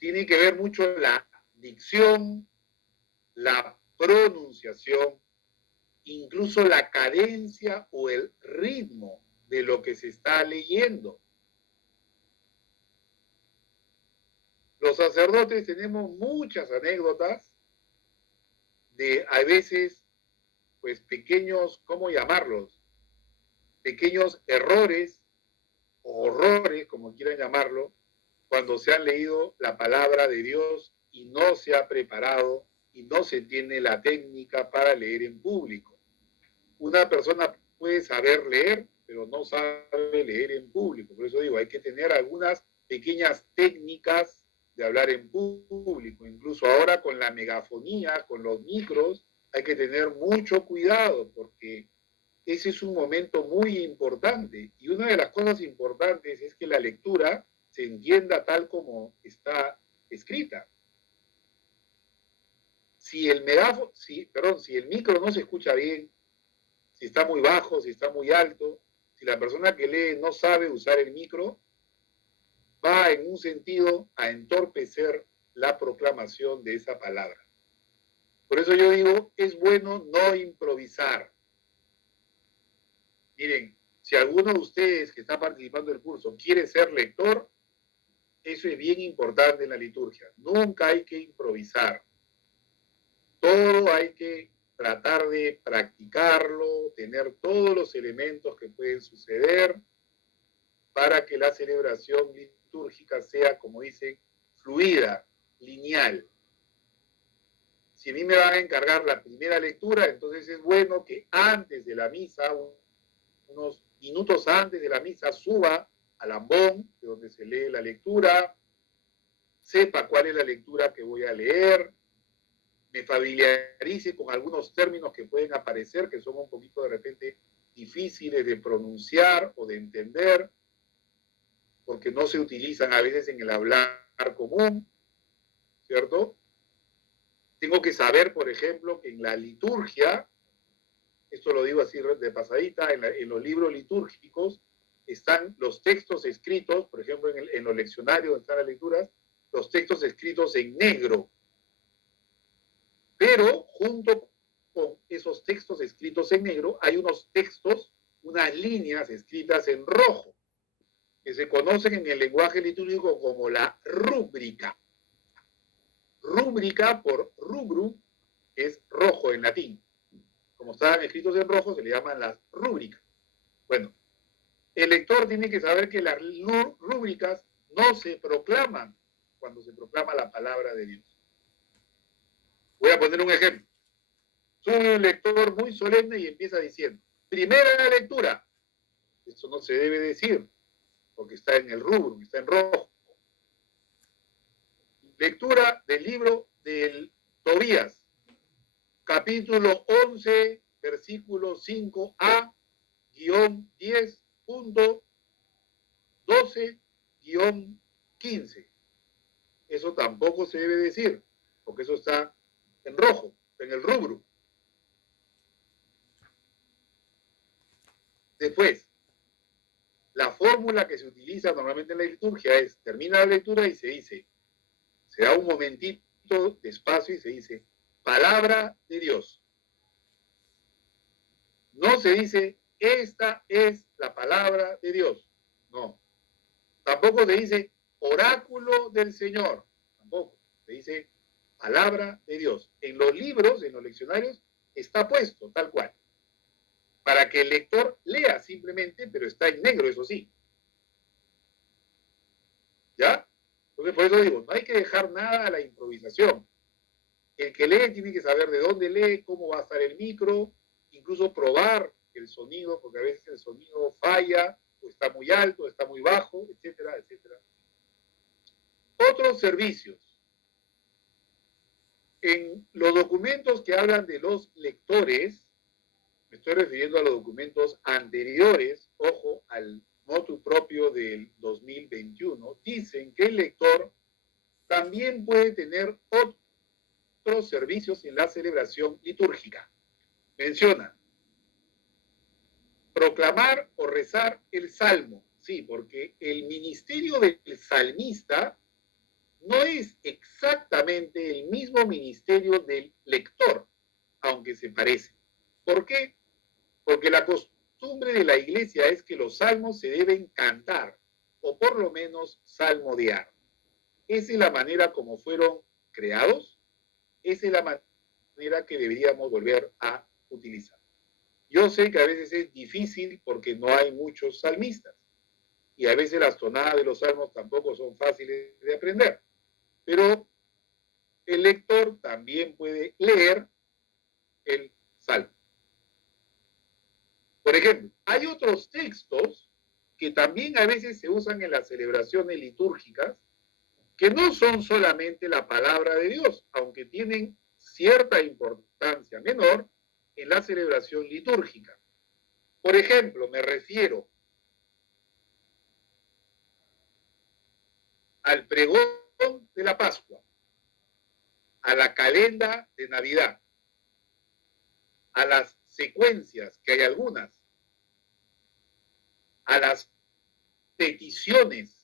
tiene que ver mucho la dicción, la pronunciación, incluso la cadencia o el ritmo de lo que se está leyendo. Los sacerdotes tenemos muchas anécdotas de a veces, pues pequeños, ¿cómo llamarlos? Pequeños errores o horrores, como quieran llamarlo, cuando se ha leído la palabra de Dios y no se ha preparado y no se tiene la técnica para leer en público. Una persona puede saber leer, pero no sabe leer en público. Por eso digo, hay que tener algunas pequeñas técnicas de hablar en público. Incluso ahora con la megafonía, con los micros, hay que tener mucho cuidado porque ese es un momento muy importante. Y una de las cosas importantes es que la lectura se entienda tal como está escrita. Si el micro no se escucha bien, si está muy bajo, si está muy alto, si la persona que lee no sabe usar el micro, va en un sentido a entorpecer la proclamación de esa palabra. Por eso yo digo, es bueno no improvisar. Miren, si alguno de ustedes que está participando del curso quiere ser lector, eso es bien importante en la liturgia. Nunca hay que improvisar. Todo hay que tratar de practicarlo, tener todos los elementos que pueden suceder para que la celebración litúrgica sea, como dicen, fluida, lineal. Si a mí me van a encargar la primera lectura, entonces es bueno que antes de la misa, unos minutos antes de la misa, suba al ambón, de donde se lee la lectura, sepa cuál es la lectura que voy a leer, me familiarice con algunos términos que pueden aparecer, que son un poquito de repente difíciles de pronunciar o de entender, porque no se utilizan a veces en el hablar común, ¿cierto? Tengo que saber, por ejemplo, que en la liturgia, esto lo digo así de pasadita, en los libros litúrgicos están los textos escritos, por ejemplo, en los leccionarios donde están las lecturas, los textos escritos en negro. Pero junto con esos textos escritos en negro hay unos textos, unas líneas escritas en rojo, que se conocen en el lenguaje litúrgico como la rúbrica. Rúbrica por rubrum, que es rojo en latín. Como estaban escritos en rojo, se le llaman las rúbricas. Bueno, el lector tiene que saber que las rúbricas no se proclaman cuando se proclama la palabra de Dios. Voy a poner un ejemplo. Sube un lector muy solemne y empieza diciendo, primera lectura. Eso no se debe decir, porque está en el rubro, está en rojo. Lectura del libro del Tobías, capítulo 11, versículo 5a-10.12-15. Eso tampoco se debe decir, porque eso está en rojo, en el rubro. Después, la fórmula que se utiliza normalmente en la liturgia es, termina la lectura y se dice, se da un momentito de espacio y se dice, palabra de Dios. No se dice, esta es la palabra de Dios. No. Tampoco se dice, oráculo del Señor. Tampoco. Se dice, palabra de Dios. En los libros, en los leccionarios, está puesto tal cual. Para que el lector lea simplemente, pero está en negro, eso sí. ¿Ya? Entonces, por eso digo, no hay que dejar nada a la improvisación. El que lee tiene que saber de dónde lee, cómo va a estar el micro, incluso probar el sonido, porque a veces el sonido falla, o está muy alto, o está muy bajo, etcétera, etcétera. Otros servicios. En los documentos que hablan de los lectores, me estoy refiriendo a los documentos anteriores, ojo, al motu propio del 2021, dicen que el lector también puede tener otros servicios en la celebración litúrgica. Menciona, proclamar o rezar el salmo. Sí, porque el ministerio del salmista no es exactamente el mismo ministerio del lector, aunque se parece. ¿Por qué? Porque la costumbre de la iglesia es que los salmos se deben cantar, o por lo menos salmodiar. Esa es la manera como fueron creados, esa es la manera que deberíamos volver a utilizar. Yo sé que a veces es difícil porque no hay muchos salmistas, y a veces las tonadas de los salmos tampoco son fáciles de aprender, pero el lector también puede leer el salmo. Por ejemplo, hay otros textos que también a veces se usan en las celebraciones litúrgicas, que no son solamente la palabra de Dios, aunque tienen cierta importancia menor en la celebración litúrgica. Por ejemplo, me refiero al pregón de la Pascua, a la calenda de Navidad, a las secuencias, que hay algunas, a las peticiones,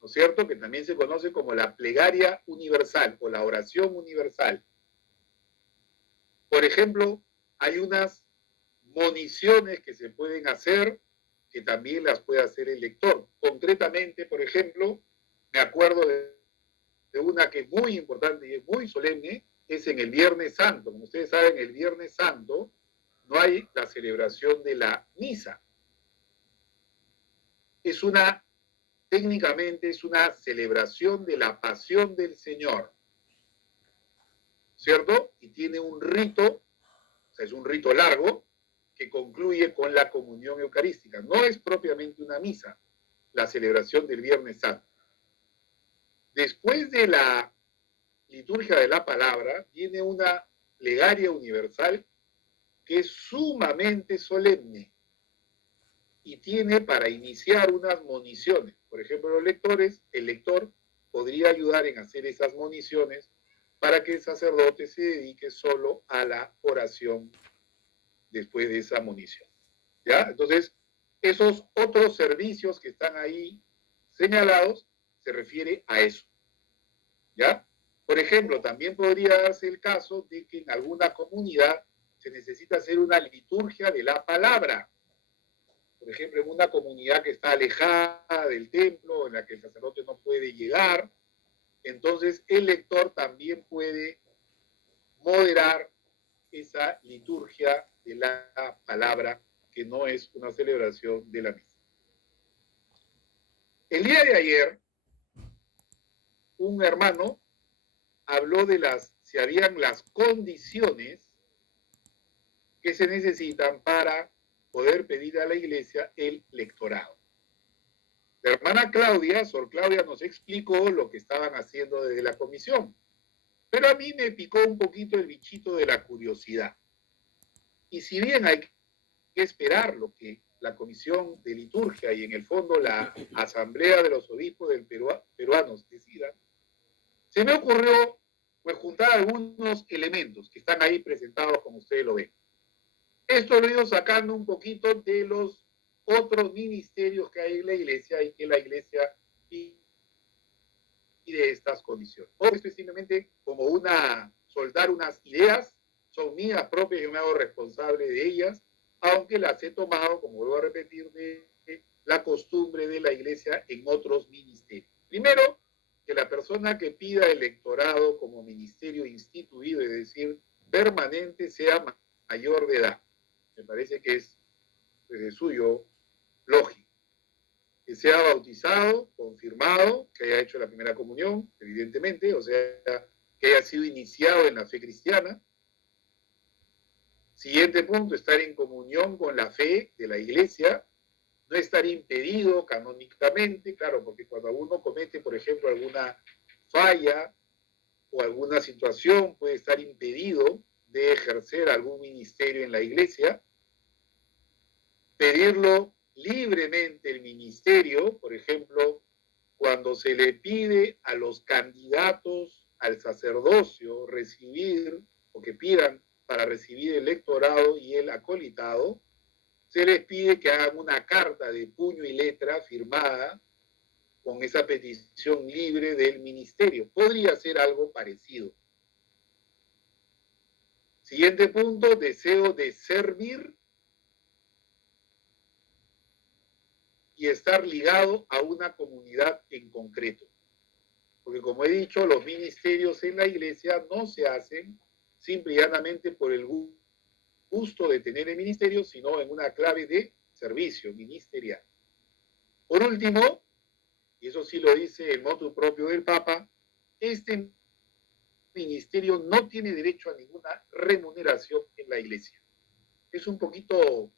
¿no es cierto?, que también se conoce como la plegaria universal o la oración universal. Por ejemplo, hay unas moniciones que se pueden hacer que también las puede hacer el lector. Concretamente, por ejemplo, me acuerdo de una que es muy importante y es muy solemne, es en el Viernes Santo. Como ustedes saben, el Viernes Santo no hay la celebración de la misa. Técnicamente es una celebración de la pasión del Señor, ¿cierto? Y tiene un rito, o sea, es un rito largo, que concluye con la comunión eucarística. No es propiamente una misa, la celebración del Viernes Santo. Después de la liturgia de la palabra, viene una plegaria universal que es sumamente solemne y tiene para iniciar unas moniciones. Por ejemplo, el lector podría ayudar en hacer esas moniciones para que el sacerdote se dedique solo a la oración después de esa monición. ¿Ya? Entonces, esos otros servicios que están ahí señalados se refiere a eso. ¿Ya? Por ejemplo, también podría darse el caso de que en alguna comunidad se necesita hacer una liturgia de la palabra. Por ejemplo, en una comunidad que está alejada del templo, en la que el sacerdote no puede llegar, entonces el lector también puede moderar esa liturgia de la palabra, que no es una celebración de la misa. El día de ayer, un hermano habló de si habían las condiciones que se necesitan para poder pedir a la iglesia el lectorado. La hermana Claudia, Sor Claudia, nos explicó lo que estaban haciendo desde la comisión, pero a mí me picó un poquito el bichito de la curiosidad. Y si bien hay que esperar lo que la Comisión de Liturgia y en el fondo la Asamblea de los Obispos del peruanos decidan, se me ocurrió pues juntar algunos elementos que están ahí presentados como ustedes lo ven. Esto lo he ido sacando un poquito de los otros ministerios que hay en la iglesia y que la iglesia pide estas condiciones. O esto es simplemente como soldar unas ideas, son mías propias, yo me hago responsable de ellas, aunque las he tomado, como vuelvo a repetir, de la costumbre de la iglesia en otros ministerios. Primero, que la persona que pida el electorado como ministerio instituido, es decir, permanente, sea mayor de edad. Me parece que es de suyo lógico. Que sea bautizado, confirmado, que haya hecho la primera comunión, evidentemente, o sea, que haya sido iniciado en la fe cristiana. Siguiente punto, estar en comunión con la fe de la iglesia, no estar impedido canónicamente, claro, porque cuando uno comete, por ejemplo, alguna falla o alguna situación, puede estar impedido de ejercer algún ministerio en la iglesia. Pedirlo libremente el ministerio, por ejemplo, cuando se le pide a los candidatos al sacerdocio recibir o que pidan para recibir el lectorado y el acolitado, se les pide que hagan una carta de puño y letra firmada con esa petición libre del ministerio. Podría ser algo parecido. Siguiente punto, deseo de servir y estar ligado a una comunidad en concreto. Porque como he dicho, los ministerios en la iglesia no se hacen simple y llanamente por el gusto de tener el ministerio, sino en una clave de servicio ministerial. Por último, y eso sí lo dice el motu propio del Papa, este ministerio no tiene derecho a ninguna remuneración en la iglesia. Es un poquito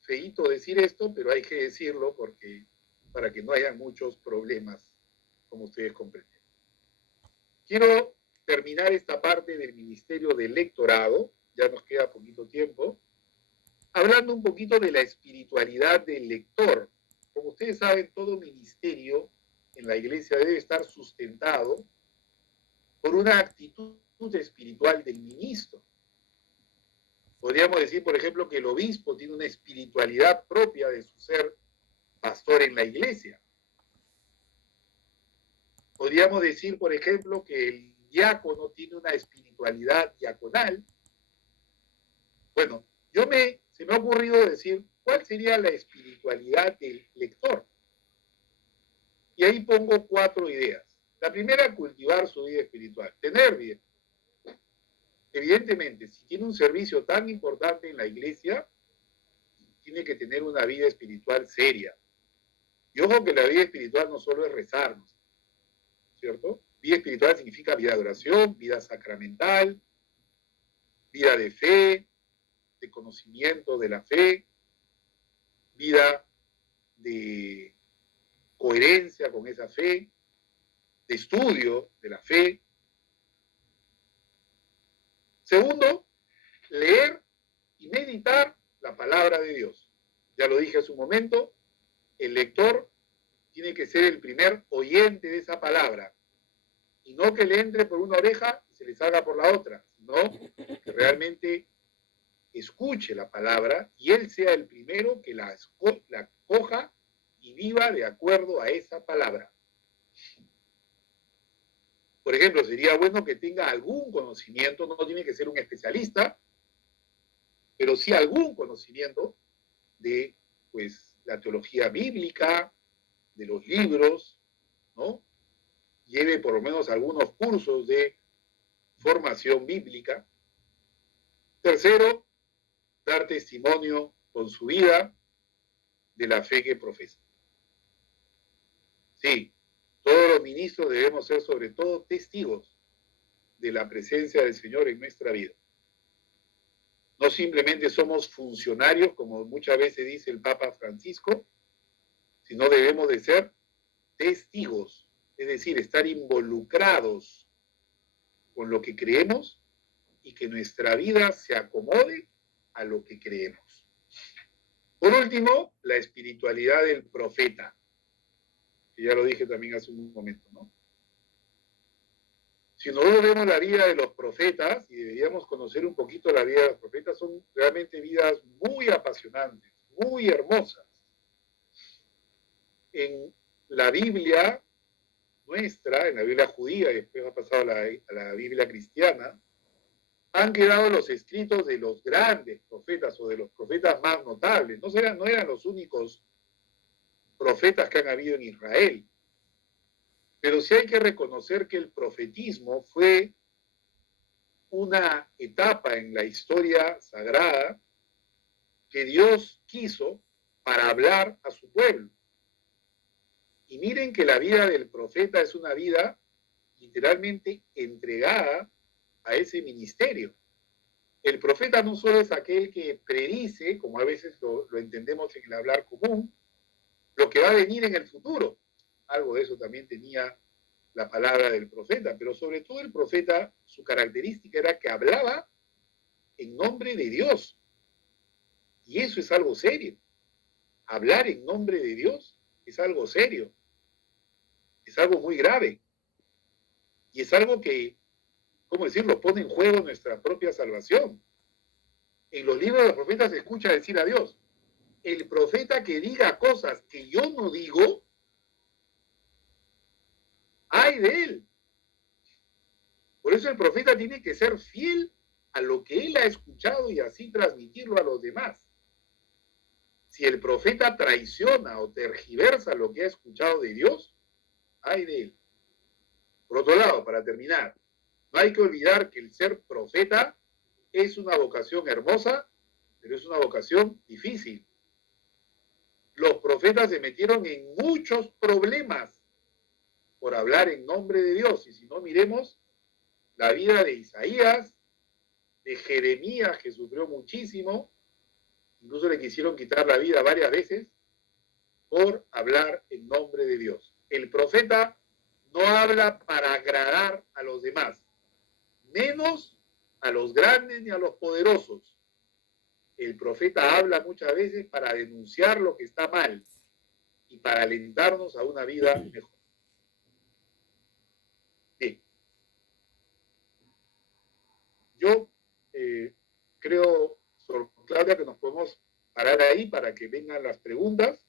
feíto decir esto, pero hay que decirlo porque para que no haya muchos problemas, como ustedes comprenden. Quiero terminar esta parte del ministerio del lectorado, ya nos queda poquito tiempo, hablando un poquito de la espiritualidad del lector. Como ustedes saben, todo ministerio en la iglesia debe estar sustentado por una actitud espiritual del ministro. Podríamos decir, por ejemplo, que el obispo tiene una espiritualidad propia de su ser pastor en la iglesia. Podríamos decir, por ejemplo, que el diácono tiene una espiritualidad diaconal. Bueno, se me ha ocurrido decir, ¿cuál sería la espiritualidad del lector? Y ahí pongo 4 ideas. La primera, cultivar su vida espiritual, tener vida. Evidentemente, si tiene un servicio tan importante en la iglesia, tiene que tener una vida espiritual seria. Y ojo que la vida espiritual no solo es rezarnos, ¿cierto? Vida espiritual significa vida de oración, vida sacramental, vida de fe, de conocimiento de la fe, vida de coherencia con esa fe, de estudio de la fe. Segundo, leer y meditar la palabra de Dios. Ya lo dije hace un momento, el lector tiene que ser el primer oyente de esa palabra. Y no que le entre por una oreja y se le salga por la otra, sino que realmente escuche la palabra y él sea el primero que la coja y viva de acuerdo a esa palabra. Por ejemplo, sería bueno que tenga algún conocimiento, no tiene que ser un especialista, pero sí algún conocimiento de pues, la teología bíblica, de los libros, ¿no? Lleve por lo menos algunos cursos de formación bíblica. Tercero, dar testimonio con su vida de la fe que profesa. Sí, todos los ministros debemos ser sobre todo testigos de la presencia del Señor en nuestra vida. No simplemente somos funcionarios, como muchas veces dice el Papa Francisco, sino debemos de ser testigos, es decir, estar involucrados con lo que creemos y que nuestra vida se acomode a lo que creemos. Por último, la espiritualidad del profeta, que ya lo dije también hace un momento, ¿no? Si nosotros vemos la vida de los profetas, y deberíamos conocer un poquito la vida de los profetas, son realmente vidas muy apasionantes, muy hermosas. En la Biblia nuestra, en la Biblia judía, y después ha pasado a la Biblia cristiana, han quedado los escritos de los grandes profetas o de los profetas más notables. No eran los únicos profetas que han habido en Israel. Pero sí hay que reconocer que el profetismo fue una etapa en la historia sagrada que Dios quiso para hablar a su pueblo. Y miren que la vida del profeta es una vida literalmente entregada a ese ministerio. El profeta no solo es aquel que predice, como a veces lo entendemos en el hablar común, lo que va a venir en el futuro. Algo de eso también tenía la palabra del profeta, pero sobre todo el profeta, su característica era que hablaba en nombre de Dios. Y eso es algo serio. Hablar en nombre de Dios es algo serio. Es algo muy grave. Y es algo que, ¿cómo decirlo?, pone en juego nuestra propia salvación. En los libros de los profetas se escucha decir a Dios, el profeta que diga cosas que yo no digo, ay de él. Por eso el profeta tiene que ser fiel a lo que él ha escuchado y así transmitirlo a los demás. Si el profeta traiciona o tergiversa lo que ha escuchado de Dios, ay de él. Por otro lado, para terminar, no hay que olvidar que el ser profeta es una vocación hermosa, pero es una vocación difícil. Los profetas se metieron en muchos problemas por hablar en nombre de Dios. Y si no, miremos la vida de Isaías, de Jeremías, que sufrió muchísimo, incluso le quisieron quitar la vida varias veces por hablar en nombre de Dios. El profeta no habla para agradar a los demás, menos a los grandes ni a los poderosos. El profeta habla muchas veces para denunciar lo que está mal y para alentarnos a una vida mejor. Bien. Yo creo, Sor Claudia, que nos podemos parar ahí para que vengan las preguntas.